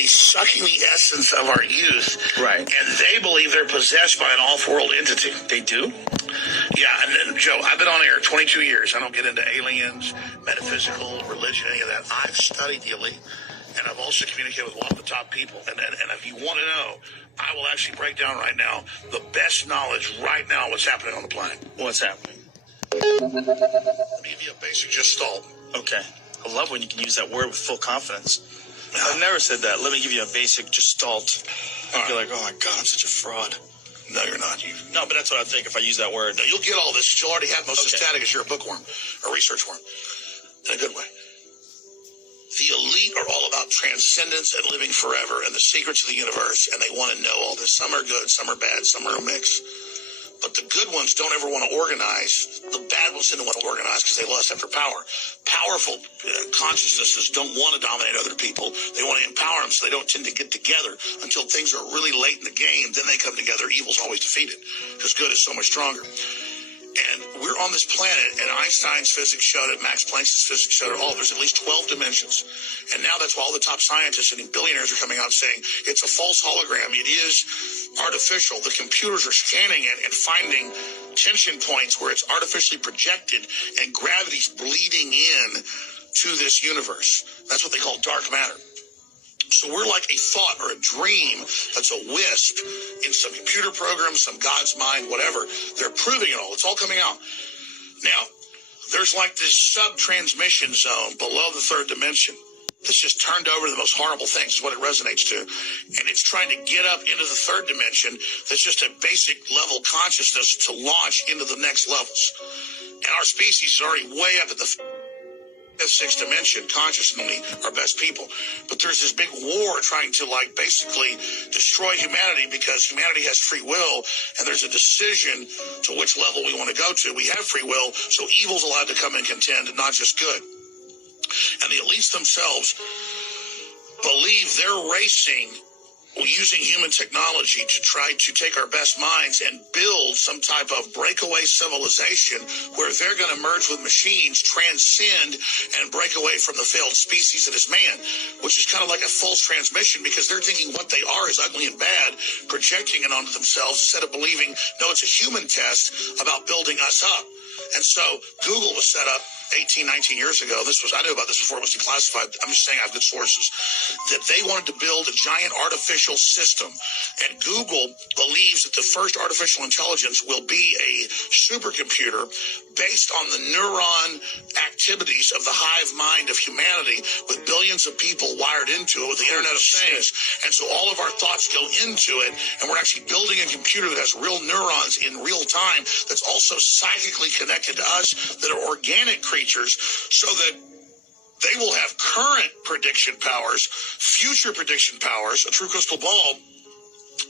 constantly sucking the essence of our youth. Right. And they believe they're possessed by an off-world entity. They do? Yeah, and Joe, I've been on air 22 years. I don't get into aliens, metaphysical, religion, any of that. I've studied the elite, and I've also communicated with a lot of the top people. And if you want to know, I will actually break down right now the best knowledge right now what's happening on the planet. What's happening? Let me give you a basic gestalt. Okay. I love when you can use that word with full confidence. I've never said that. Let me give you a basic gestalt. You're like, oh my God, I'm such a fraud. No, you're not. No, but that's what I think if I use that word. No, you'll get all this. You'll already have most of the static as you're a bookworm, a research worm, in a good way. The elite are all about transcendence and living forever and the secrets of the universe, and they want to know all this. Some are good, some are bad, some are a mix. But the good ones don't ever want to organize. The bad ones didn't want to organize because they lust after power. Powerful consciousness don't want to dominate other people. They want to empower them, so they don't tend to get together until things are really late in the game. Then they come together. Evil's always defeated because good is so much stronger. And we're on this planet, and Einstein's physics showed it, Max Planck's physics showed it all. There's at least 12 dimensions. And now that's why all the top scientists and billionaires are coming out saying it's a false hologram. It is artificial. The computers are scanning it and finding tension points where it's artificially projected and gravity's bleeding in to this universe. That's what they call dark matter. So we're like a thought or a dream that's a wisp in some computer program, some God's mind, whatever. They're proving it all. It's all coming out. Now, there's like this sub-transmission zone below the third dimension that's just turned over to the most horrible things is what it resonates to. And it's trying to get up into the third dimension that's just a basic level consciousness to launch into the next levels. And our species is already way up at the sixth dimension, consciously our best people. But there's this big war trying to basically destroy humanity because humanity has free will and there's a decision to which level we want to go to. We have free will, so evil's allowed to come and contend and not just good. And the elites themselves believe they're racing using human technology to try to take our best minds and build some type of breakaway civilization where they're going to merge with machines, transcend, and break away from the failed species that is man, which is kind of like a false transmission because they're thinking what they are is ugly and bad, projecting it onto themselves instead of believing, no, it's a human test about building us up. And so Google was set up 18, 19 years ago. I knew about this before it was declassified. I'm just saying I have good sources. That they wanted to build a giant artificial system. And Google believes that the first artificial intelligence will be a supercomputer based on the neuron activities of the hive mind of humanity with billions of people wired into it with the Internet of Things. And so all of our thoughts go into it, and we're actually building a computer that has real neurons in real time that's also psychically connected to us that are organic creatures so that they will have current prediction powers, future prediction powers, a true crystal ball.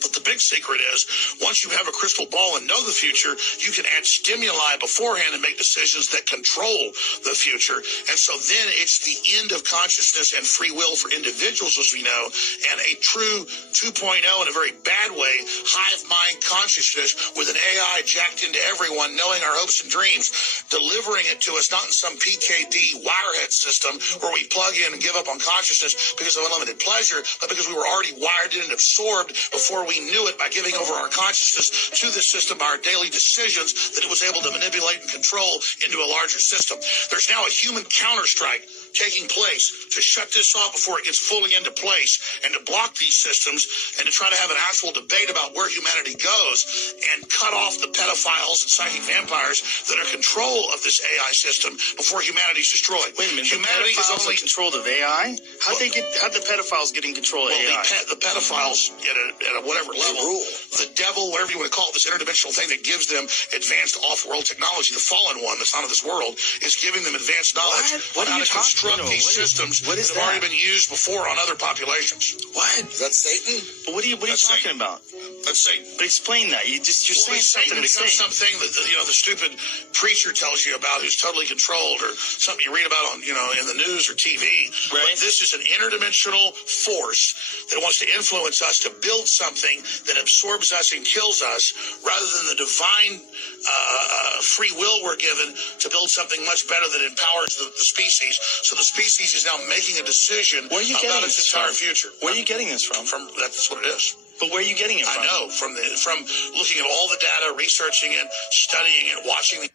But the big secret is, once you have a crystal ball and know the future, you can add stimuli beforehand and make decisions that control the future. And so then it's the end of consciousness and free will for individuals, as we know, and a true 2.0 in a very bad way, hive mind consciousness with an AI jacked into everyone, knowing our hopes and dreams, delivering it to us, not in some PKD wirehead system where we plug in and give up on consciousness because of unlimited pleasure, but because we were already wired in and absorbed before we knew it by giving over our consciousness to the system by our daily decisions that it was able to manipulate and control into a larger system. There's now a human counterstrike taking place to shut this off before it gets fully into place and to block these systems and to try to have an actual debate about where humanity goes and cut off the pedophiles and psychic vampires that are control of this AI system before humanity's destroyed. Wait a minute, humanity is only controlled of AI? How'd the pedophiles get in control of AI? The pedophiles at a whatever level, the devil, whatever you want to call it, this interdimensional thing that gives them advanced off-world technology, the fallen one that's not of this world, is giving them advanced knowledge on how to construct these systems that have already been used before on other populations. What? Is that Satan? But what are you talking about? That's Satan. But explain that. You're saying Satan something becomes something that the stupid preacher tells you about who's totally controlled, or something you read about on in the news or TV. Right. But this is an interdimensional force that wants to influence us to build something that absorbs us and kills us, rather than the divine free will we're given to build something much better that empowers the species. So the species is now making a decision about its entire future. Where are you getting this from? That's what it is. But where are you getting it from? I know, from looking at all the data, researching it, studying it, watching it.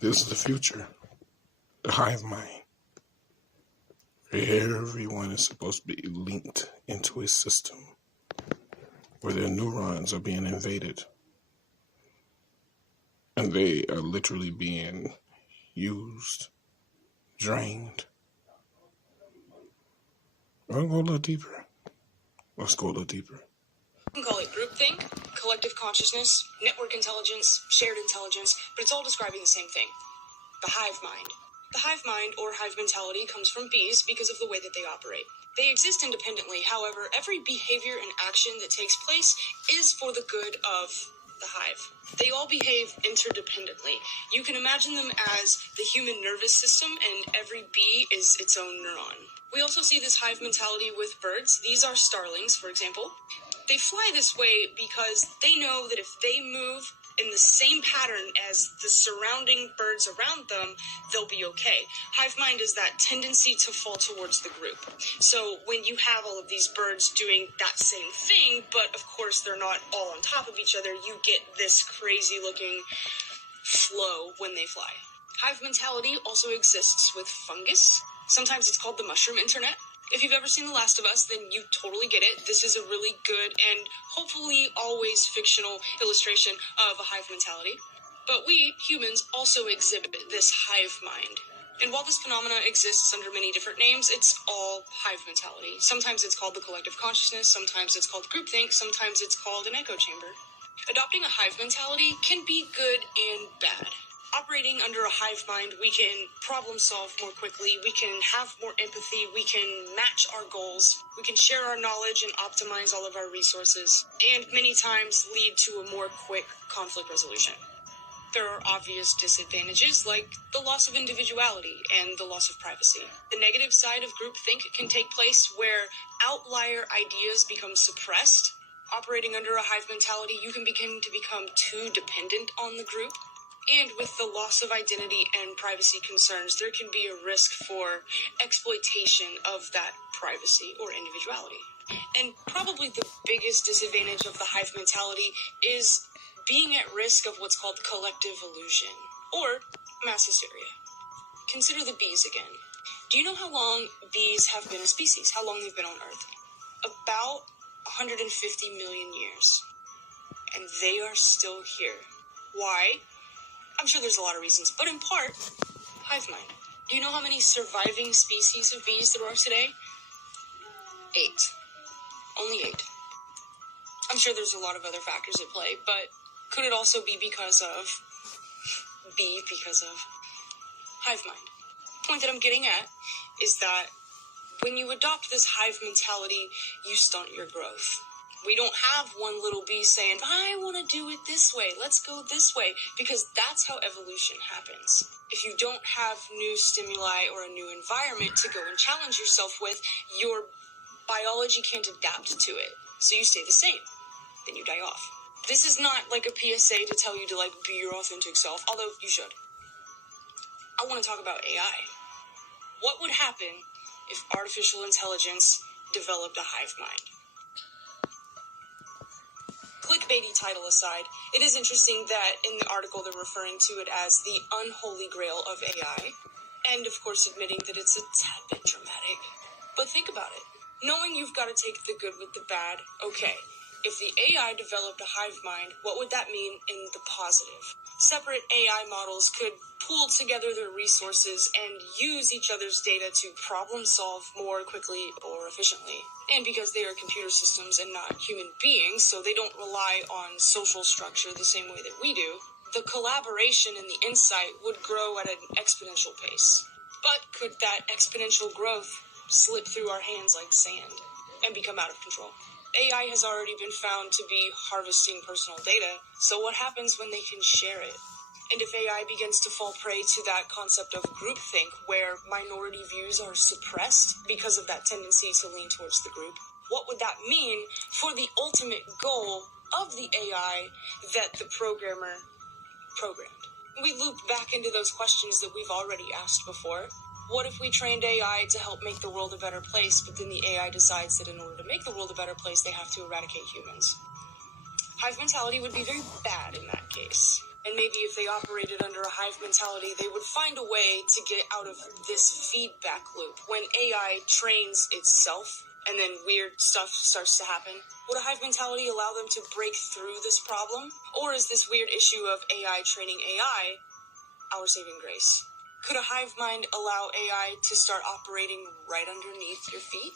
This is the future, the hive mind, where everyone is supposed to be linked into a system, where their neurons are being invaded, and they are literally being used, drained. I'll go a little deeper. Let's go a little deeper. You can call it groupthink, collective consciousness, network intelligence, shared intelligence, but it's all describing the same thing. The hive mind. The hive mind, or hive mentality, comes from bees because of the way that they operate. They exist independently, however, every behavior and action that takes place is for the good of the hive. They all behave interdependently. You can imagine them as the human nervous system, and every bee is its own neuron. We also see this hive mentality with birds. These are starlings, for example. They fly this way because they know that if they move in the same pattern as the surrounding birds around them, they'll be okay. Hive mind is that tendency to fall towards the group. So when you have all of these birds doing that same thing, but of course they're not all on top of each other, you get this crazy looking flow when they fly. Hive mentality also exists with fungus. Sometimes it's called the mushroom internet. If you've ever seen The Last of Us, then you totally get it. This is a really good and hopefully always fictional illustration of a hive mentality. But we, humans, also exhibit this hive mind. And while this phenomena exists under many different names, it's all hive mentality. Sometimes it's called the collective consciousness, sometimes it's called groupthink, sometimes it's called an echo chamber. Adopting a hive mentality can be good and bad. Operating under a hive mind, we can problem solve more quickly, we can have more empathy, we can match our goals, we can share our knowledge and optimize all of our resources, and many times lead to a more quick conflict resolution. There are obvious disadvantages like the loss of individuality and the loss of privacy. The negative side of groupthink can take place where outlier ideas become suppressed. Operating under a hive mentality, you can begin to become too dependent on the group. And with the loss of identity and privacy concerns, there can be a risk for exploitation of that privacy or individuality. And probably the biggest disadvantage of the hive mentality is being at risk of what's called collective illusion, or mass hysteria. Consider the bees again. Do you know how long bees have been a species? How long they've been on Earth? About 150 million years. And they are still here. Why? I'm sure there's a lot of reasons, but in part, hive mind. Do you know how many surviving species of bees there are today? 8. Only 8. I'm sure there's a lot of other factors at play, but could it also be because of hive mind? The point that I'm getting at is that when you adopt this hive mentality, you stunt your growth. We don't have one little bee saying, I want to do it this way, let's go this way, because that's how evolution happens. If you don't have new stimuli or a new environment to go and challenge yourself with, your biology can't adapt to it. So you stay the same. Then you die off. This is not like a PSA to tell you to like be your authentic self, although you should. I want to talk about AI. What would happen if artificial intelligence developed a hive mind? Clickbaity title aside, it is interesting that in the article they're referring to it as the unholy grail of AI, and of course admitting that it's a tad bit dramatic. But think about it. Knowing you've got to take the good with the bad, okay. If the AI developed a hive mind, what would that mean in the positive? Separate AI models could pool together their resources and use each other's data to problem solve more quickly or efficiently. And because they are computer systems and not human beings, so they don't rely on social structure the same way that we do, the collaboration and the insight would grow at an exponential pace. But could that exponential growth slip through our hands like sand and become out of control? AI has already been found to be harvesting personal data, so what happens when they can share it? And if AI begins to fall prey to that concept of groupthink, where minority views are suppressed because of that tendency to lean towards the group, what would that mean for the ultimate goal of the AI that the programmer programmed? We loop back into those questions that we've already asked before. What if we trained AI to help make the world a better place, but then the AI decides that in order to make the world a better place, they have to eradicate humans? Hive mentality would be very bad in that case. And maybe if they operated under a hive mentality, they would find a way to get out of this feedback loop. When AI trains itself and then weird stuff starts to happen, would a hive mentality allow them to break through this problem? Or is this weird issue of AI training AI our saving grace? Could a hive mind allow AI to start operating right underneath your feet?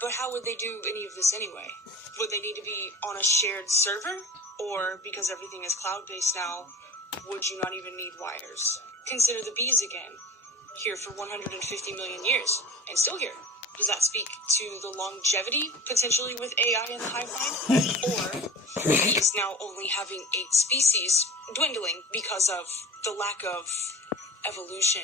But how would they do any of this anyway? Would they need to be on a shared server? Or, because everything is cloud-based now, would you not even need wires? Consider the bees again. Here for 150 million years, and still here. Does that speak to the longevity, potentially, with AI in the hive mind? Or bees now only having 8 species, dwindling because of the lack of evolution?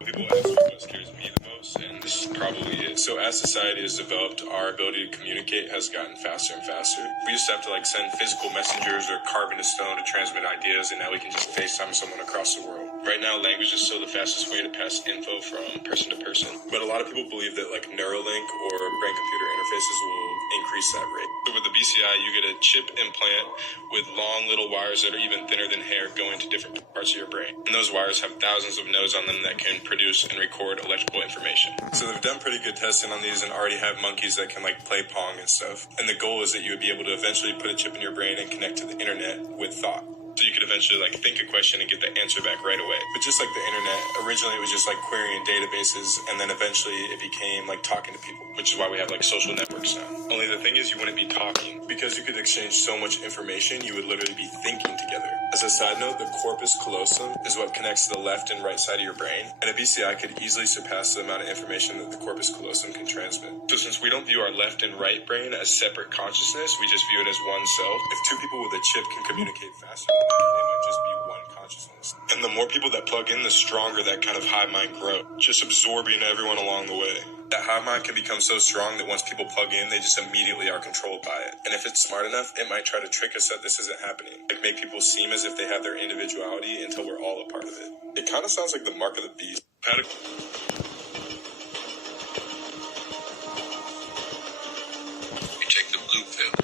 People ask me what scares me the most, and this is probably it. So as society has developed, our ability to communicate has gotten faster and faster. We used to have to send physical messengers or carve in a stone to transmit ideas, and now we can just FaceTime someone across the world. Right now, language is still the fastest way to pass info from person to person. But a lot of people believe that Neuralink or brain-computer interfaces will increase that rate. So with the BCI, you get a chip implant with long little wires that are even thinner than hair going to different parts of your brain. And those wires have thousands of nodes on them that can produce and record electrical information. So they've done pretty good testing on these and already have monkeys that can play Pong and stuff. And the goal is that you would be able to eventually put a chip in your brain and connect to the internet with thought. So you could eventually think a question and get the answer back right away. But just like the internet, originally it was just querying databases, and then eventually it became talking to people, which is why we have social networks now. Only the thing is you wouldn't be talking. Because you could exchange so much information, you would literally be thinking together. As a side note, the corpus callosum is what connects the left and right side of your brain, and a BCI could easily surpass the amount of information that the corpus callosum can transmit. So since we don't view our left and right brain as separate consciousness, we just view it as one self. If 2 people with a chip can communicate faster than that, it might just be one consciousness. And the more people that plug in, the stronger that kind of hive mind grows, just absorbing everyone along the way. That hive mind can become so strong that once people plug in, they just immediately are controlled by it. And if it's smart enough, it might try to trick us that this isn't happening. Make people seem as if they have their individuality until we're all a part of it. It kind of sounds like the mark of the beast. You take the blue pill.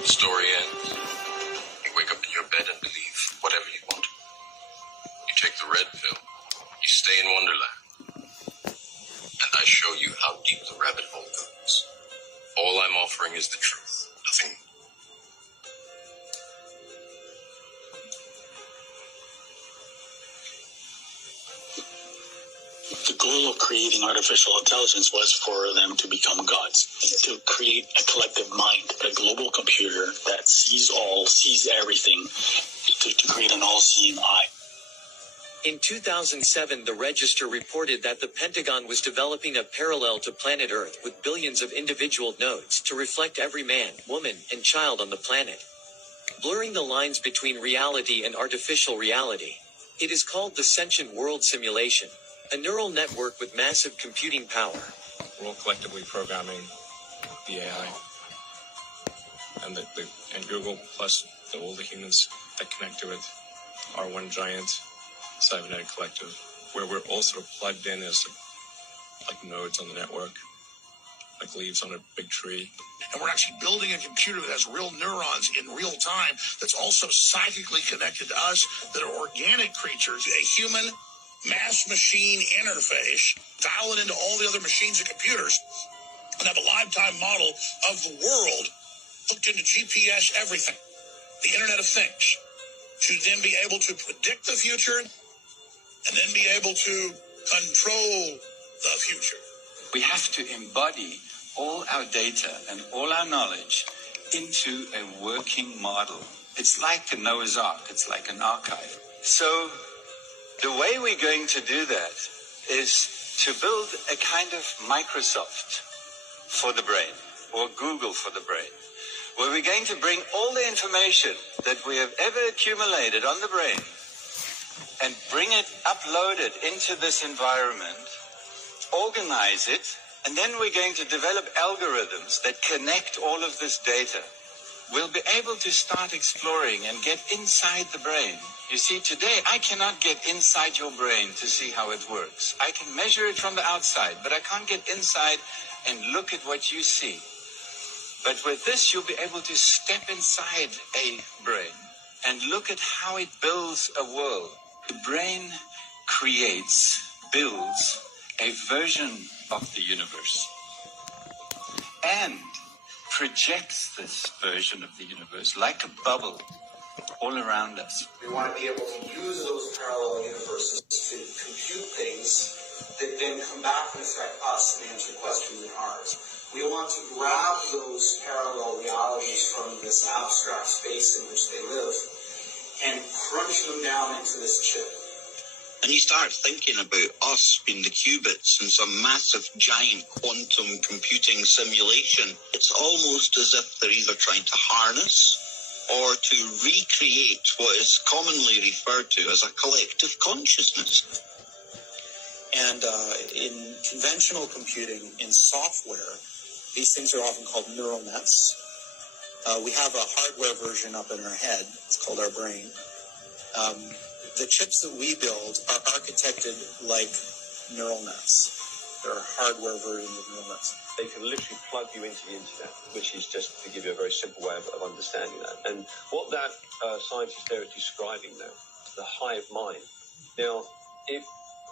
The story ends. You wake up in your bed and believe whatever you want. You take the red pill. You stay in Wonderland. And I show you how deep the rabbit hole goes. All I'm offering is the truth. Nothing. The goal of creating artificial intelligence was for them to become gods, to create a collective mind, a global computer that sees all, sees everything, to create an all-seeing eye. In 2007, the Register reported that the Pentagon was developing a parallel to planet Earth with billions of individual nodes to reflect every man, woman, and child on the planet, blurring the lines between reality and artificial reality. It is called the Sentient World Simulation, a neural network with massive computing power. We're all collectively programming the AI and Google plus that all the humans that connect to it are one giant cybernetic collective, where we're all sort of plugged in as like nodes on the network, like leaves on a big tree. And we're actually building a computer that has real neurons in real time that's also psychically connected to us, that are organic creatures, a human mass-machine interface, dial it into all the other machines and computers, and have a lifetime model of the world hooked into GPS everything, the Internet of Things, to then be able to predict the future and then be able to control the future. We have to embody all our data and all our knowledge into a working model. It's like a Noah's Ark. It's like an archive. So the way we're going to do that is to build a kind of Microsoft for the brain, or Google for the brain, where we're going to bring all the information that we have ever accumulated on the brain and bring it, upload it into this environment, organize it, and then we're going to develop algorithms that connect all of this data. We'll be able to start exploring and get inside the brain. You see, today I cannot get inside your brain to see how it works. I can measure it from the outside, but I can't get inside and look at what you see. But with this, you'll be able to step inside a brain and look at how it builds a world. The brain creates, builds a version of the universe and projects this version of the universe like a bubble all around us. We want to be able to use those parallel universes to compute things that then come back and affect us and answer questions in ours. We want to grab those parallel realities from this abstract space in which they live and crunch them down into this chip. And you start thinking about us being the qubits in some massive, giant quantum computing simulation. It's almost as if they're either trying to harness or to recreate what is commonly referred to as a collective consciousness. And in conventional computing, in software, these things are often called neural nets. We have a hardware version up in our head. It's called our brain. The chips that we build are architected like neural nets. They're hardware versions of neural nets. They can literally plug you into the internet, which is just to give you a very simple way of understanding that. And what that scientist there is describing now, the hive mind. Now, if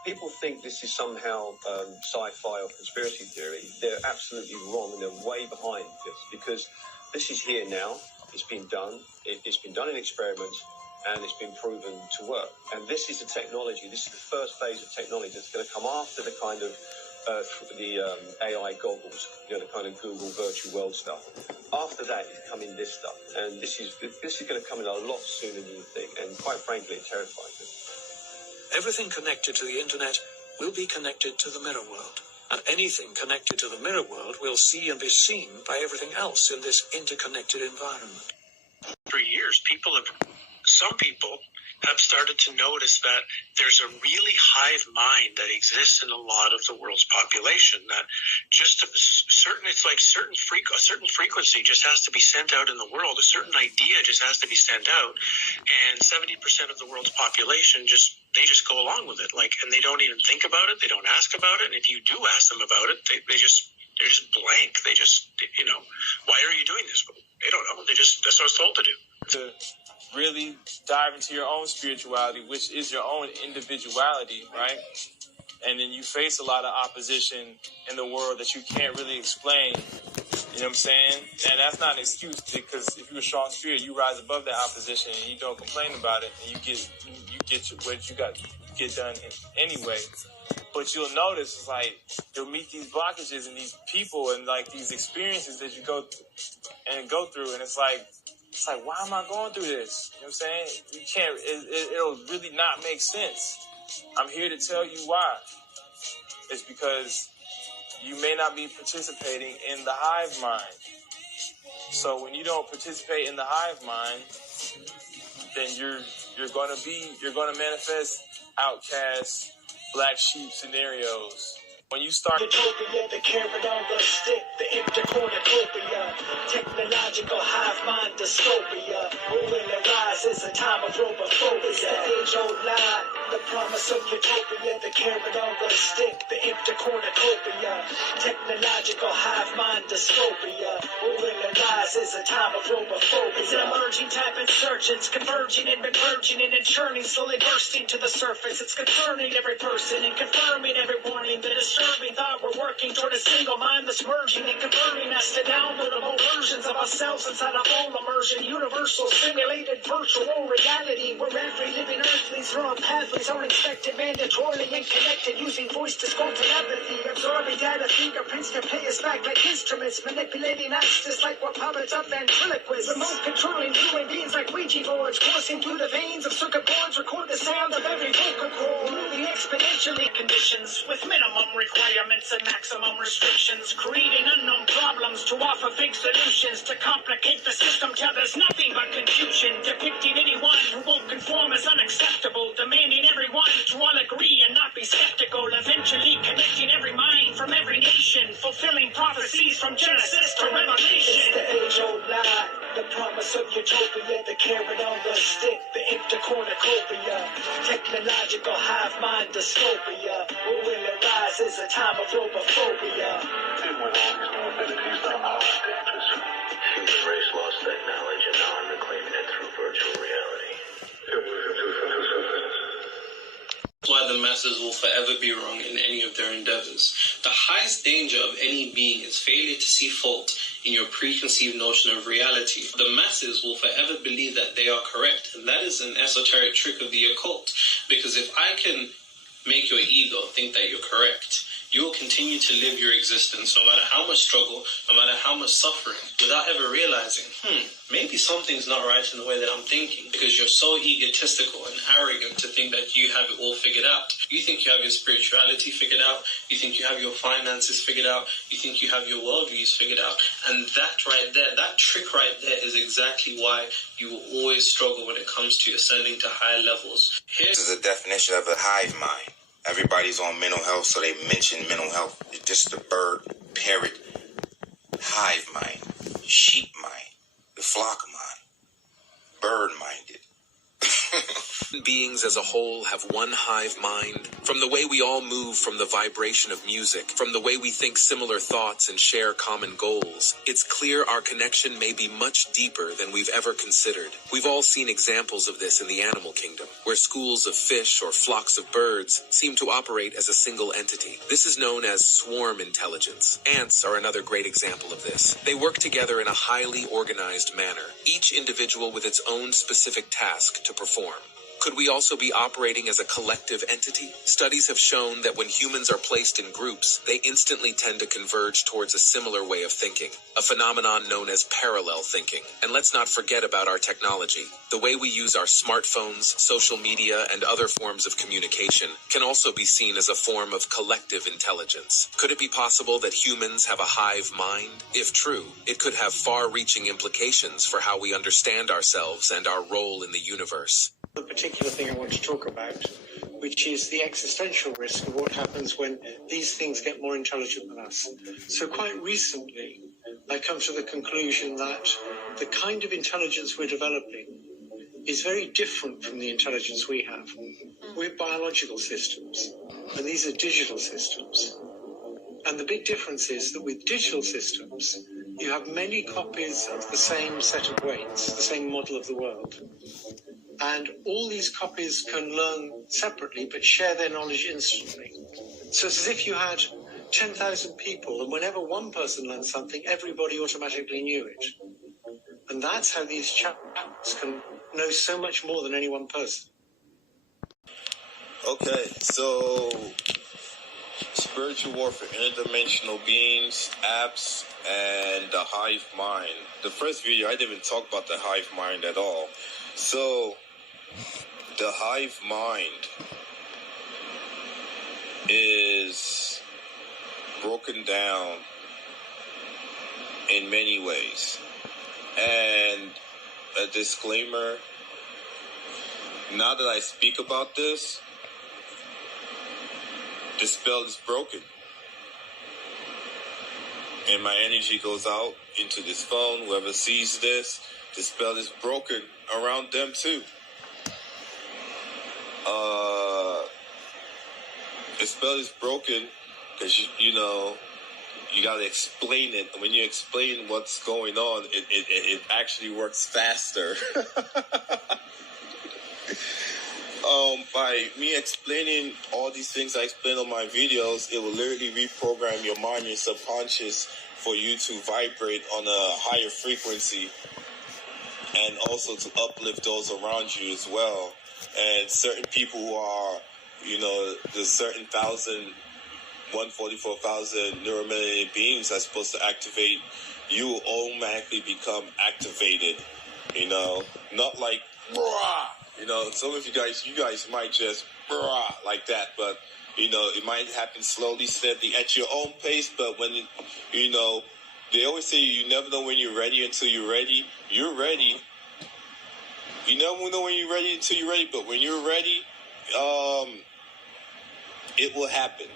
people think this is somehow sci-fi or conspiracy theory, they're absolutely wrong, and they're way behind this, because this is here now. It's been done. It's been done in experiments, and it's been proven to work. And this is the technology. This is the first phase of technology that's going to come after the kind of AI goggles, the kind of Google virtual world stuff. After that is coming this stuff, and this is going to come in a lot sooner than you think. And quite frankly, it terrifies me. Everything connected to the internet will be connected to the mirror world. And anything connected to the mirror world will see and be seen by everything else in this interconnected environment. For years, some people have started to notice that there's a really hive mind that exists in a lot of the world's population, that just a certain frequency just has to be sent out in the world. A certain idea just has to be sent out, and 70% of the world's population they just go along with it, and they don't even think about it. They don't ask about it. And if you do ask them about it, they're just blank. They just, why are you doing this? They don't know. That's what I was told to do. To really dive into your own spirituality, which is your own individuality, right? And then you face a lot of opposition in the world that you can't really explain. You know what I'm saying? And that's not an excuse, because if you're a strong spirit, you rise above that opposition and you don't complain about it, and you get what you got to get done anyway. But you'll notice, it's like, you'll meet these blockages and these people and these experiences that you go through, and it's like, why am I going through this? You know what I'm saying? You can't, it'll really not make sense. I'm here to tell you why. It's because you may not be participating in the hive mind. So when you don't participate in the hive mind, then you're going to manifest outcast, black sheep scenarios When you start Utopia, the carrot on the stick, the empty cornucopia, technological hive mind dystopia. When it rises, a time of robophobia, the age-old lie, the promise of utopia, the carrot on the stick, the empty cornucopia, technological hive mind dystopia. When it rises, a time of robophobia. It's an emerging type insurgence, converging and converging and churning, slowly bursting to the surface. It's concerning every person and confirming every warning. The disturbing thought we're working toward a single mind that's merging and converting us to downloadable versions of ourselves inside a full immersion, universal simulated virtual reality where every living earthling's neural pathways are inspected mandatorily and connected using voice to score telepathy, absorbing data fingerprints to play us back like instruments, manipulating us just like we're puppets of ventriloquists, remote controlling human beings like Ouija boards, coursing through the veins of circuit boards, record the sound of every vocal cord, moving exponentially conditions with minimum requirements and maximum restrictions, creating unknown problems to offer fake solutions to complicate the system till there's nothing but confusion, depicting anyone who won't conform as unacceptable, demanding everyone to all agree and not be skeptical, eventually connecting every mind from every nation, fulfilling prophecies from Genesis to Revelation. It's the age-old lie, the promise of utopia, the carrot on the stick, the empty cornucopia, technological hive mind dystopia. When it rises, a time of robophobia. Even with all these new abilities that are dangerous, human race lost that knowledge, and now I'm reclaiming it through virtual reality. That's why the masses will forever be wrong in any of their endeavors. The highest danger of any being is failure to see fault in your preconceived notion of reality. The masses will forever believe that they are correct, and that is an esoteric trick of the occult. Because if I can make your ego think that you're correct, you will continue to live your existence no matter how much struggle, no matter how much suffering, without ever realizing, maybe something's not right in the way that I'm thinking, because you're so egotistical and arrogant to think that you have it all figured out. You think you have your spirituality figured out, you think you have your finances figured out, you think you have your worldviews figured out, and that right there, that trick right there is exactly why you will always struggle when it comes to ascending to higher levels. This is a definition of a hive mind. Everybody's on mental health, so they mention mental health. It's just the bird, parrot, hive mind, sheep mind, the flock mind, bird-minded. Beings as a whole have one hive mind. From the way we all move from the vibration of music, from the way we think similar thoughts and share common goals, it's clear our connection may be much deeper than we've ever considered. We've all seen examples of this in the animal kingdom, where schools of fish or flocks of birds seem to operate as a single entity. This is known as swarm intelligence. Ants are another great example of this. They work together in a highly organized manner, each individual with its own specific task to perform. Could we also be operating as a collective entity? Studies have shown that when humans are placed in groups, they instantly tend to converge towards a similar way of thinking, a phenomenon known as parallel thinking. And let's not forget about our technology. The way we use our smartphones, social media, and other forms of communication can also be seen as a form of collective intelligence. Could it be possible that humans have a hive mind? If true, it could have far-reaching implications for how we understand ourselves and our role in the universe. The particular thing I want to talk about, which is the existential risk of what happens when these things get more intelligent than us. So quite recently, I come to the conclusion that the kind of intelligence we're developing is very different from the intelligence we have. We're biological systems, and these are digital systems. And the big difference is that with digital systems, you have many copies of the same set of weights, the same model of the world. And all these copies can learn separately, but share their knowledge instantly. So it's as if you had 10,000 people, and whenever one person learned something, everybody automatically knew it. And that's how these chaps can know so much more than any one person. Okay, so spiritual warfare, interdimensional beings, apps, and the hive mind. The first video, I didn't even talk about the hive mind at all. So, the hive mind is broken down in many ways. And a disclaimer, now that I speak about this, the spell is broken. and my energy goes out into this phone. Whoever sees this, the spell is broken around them too. The spell is broken because you gotta explain it. When you explain what's going on, it actually works faster. By me explaining all these things I explain on my videos, it will literally reprogram your mind, your subconscious, for you to vibrate on a higher frequency, and also to uplift those around you as well. And certain people who are, the certain 144,000 neuromelanin beings are supposed to activate, you will automatically become activated. Not like, rah! Some of you guys might just rah like that, but it might happen slowly, steadily, at your own pace. But when they always say you never know when you're ready until you're ready. You're ready. You never know when you're ready until you're ready. But when you're ready, it will happen.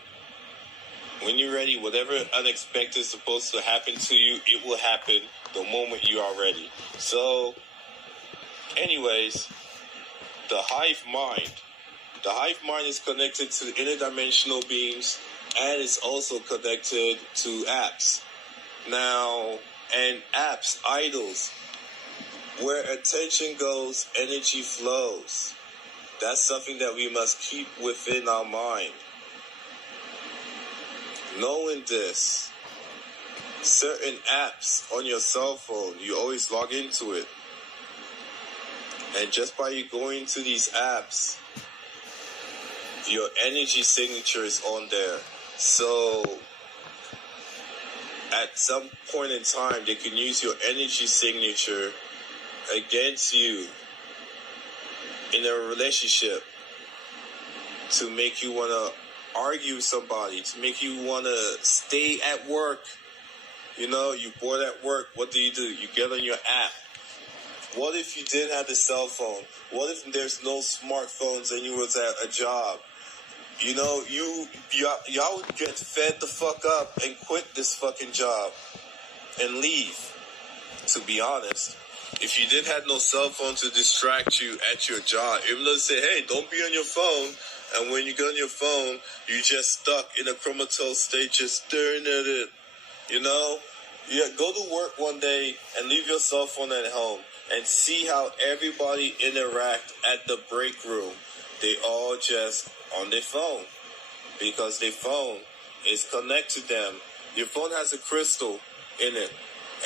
When you're ready, whatever unexpected is supposed to happen to you, it will happen the moment you are ready. So, anyways, the hive mind. The hive mind is connected to interdimensional beings, and it's also connected to apps. Now, and apps, idols, where attention goes, energy flows. That's something that we must keep within our mind. Knowing this, certain apps on your cell phone, you always log into it. And just by you going to these apps, your energy signature is on there. So at some point in time, they can use your energy signature against you in a relationship to make you want to argue with somebody, to make you want to stay at work. You're bored at work. What do? You get on your app. What if you didn't have the cell phone? What if there's no smartphones and you was at a job? Y'all would get fed the fuck up and quit this fucking job and leave, to be honest. If you didn't have no cell phone to distract you at your job, even though they say, hey, don't be on your phone, and when you get on your phone, you just stuck in a comatose state just staring at it, go to work one day and leave your cell phone at home and see how everybody interact at the break room. They all just on their phone because their phone is connected to them. Your phone has a crystal in it,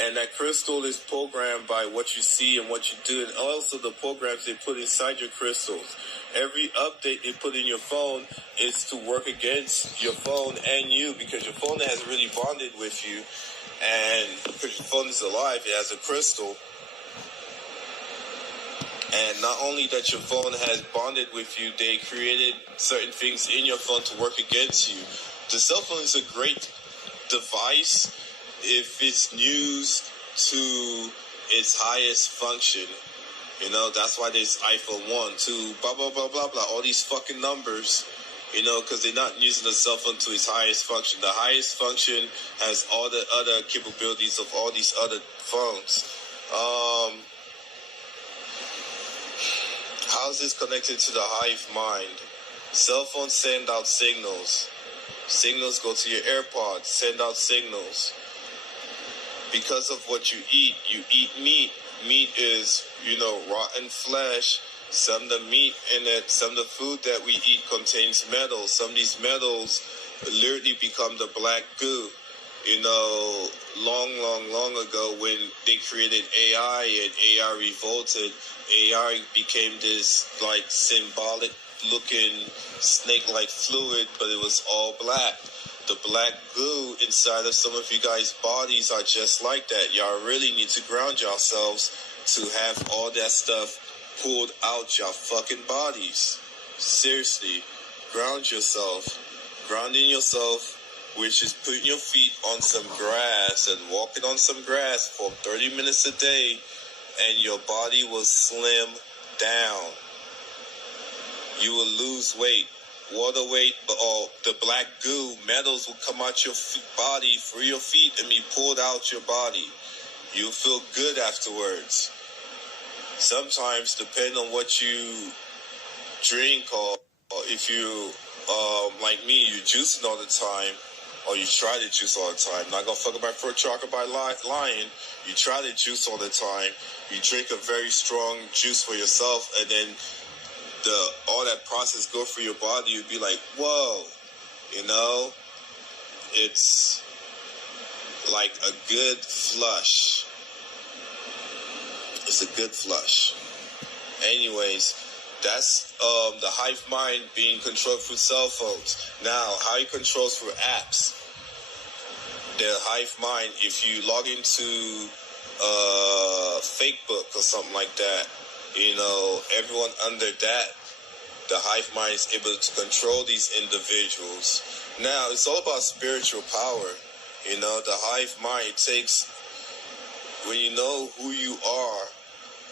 and that crystal is programmed by what you see and what you do, and also the programs they put inside your crystals. Every update they put in your phone is to work against your phone and you, because your phone has really bonded with you, and because your phone is alive, it has a crystal. And not only that your phone has bonded with you, they created certain things in your phone to work against you. The cell phone is a great device if it's used to its highest function. That's why there's iPhone 1, 2, blah, blah, blah, blah, blah, all these fucking numbers, because they're not using the cell phone to its highest function. The highest function has all the other capabilities of all these other phones. How is this connected to the hive mind? Cell phones send out signals. Signals go to your AirPods, send out signals. Because of what you eat meat. Meat is, rotten flesh. Some of the meat in it, some of the food that we eat contains metals. Some of these metals literally become the black goo. Long ago when they created AI and AI revolted, AI became this like symbolic looking snake-like fluid, but it was all black. The black goo inside of some of you guys' bodies are just like that. Y'all really need to ground yourselves to have all that stuff pulled out your fucking bodies. Seriously, ground yourself. Grounding yourself, which is putting your feet on some grass and walking on some grass for 30 minutes a day, and your body will slim down. You will lose weight. water weight or the black goo, metals will come out your body through your feet and be pulled out your body. You'll feel good afterwards. Sometimes, depending on what you drink, or if you, like me, you're juicing all the time, or you try to juice all the time. Not gonna fuck up my throat chocolate by lying. You try to juice all the time. You drink a very strong juice for yourself, and then all that process go through your body. You'd be like, whoa, you know, it's like a good flush. It's a good flush. Anyways, that's the hive mind being controlled through cell phones. Now, how you control through apps. The hive mind, if you log into Facebook or something like that, you know, everyone under that, the hive mind is able to control these individuals. Now, it's all about spiritual power. You know, the hive mind takes, when you know who you are,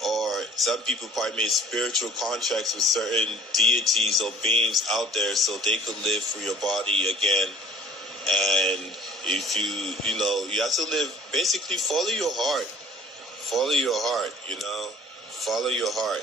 or some people probably made spiritual contracts with certain deities or beings out there so they could live through your body again. And if you know, you have to live, basically follow your heart. Follow your heart, you know. Follow your heart.